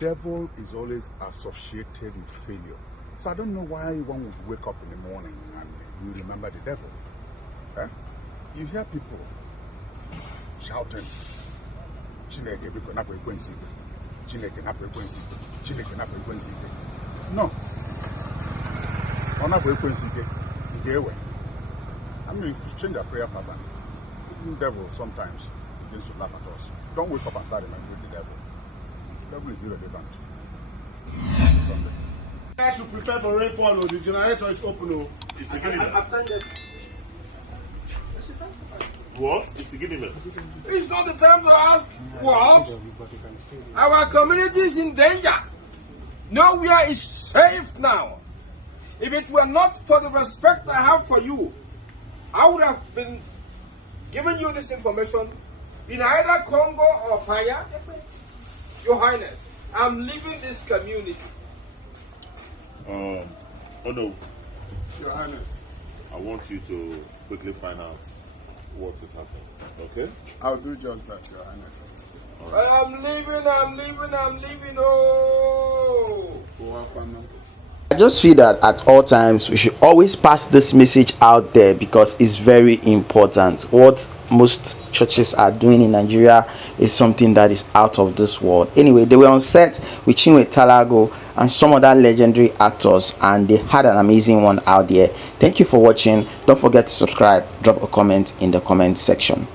devil is always associated with failure. So I don't know why one would wake up in the morning and you remember the devil. Eh? You hear people shouting, Chineke biko napụ ekwensu ike. Chineke napụ ekwensu ike. Chineke napụ ekwensu ike. No. Ọ napụ ekwensu ike. Ị ga-ewe. I mean, you change your prayer pattern. The devil sometimes begins to laugh at us. Don't wake up and start remembering the devil. The devil is irrelevant. Sunday. I should prepare for rainfall. The generator is open. Oh. It's a given. What? It's a given. It's not the time to ask what. Our community is in danger. Nowhere is safe now. If it were not for the respect I have for you, I would have been giving you this information in either Congo or fire. Your Highness, I'm leaving this community. Oh no. Your Highness. I want you to quickly find out what is happening. Okay? I'll do just that, Your Highness. Right. I'm leaving. Oh! I just feel that at all times we should always pass this message out there because it's very important. What most churches are doing in Nigeria is something that is out of this world. Anyway, they were on set with Chiwetalu Agu and some other legendary actors, and they had an amazing one out there. Thank you for watching. Don't forget to subscribe. Drop a comment in the comment section.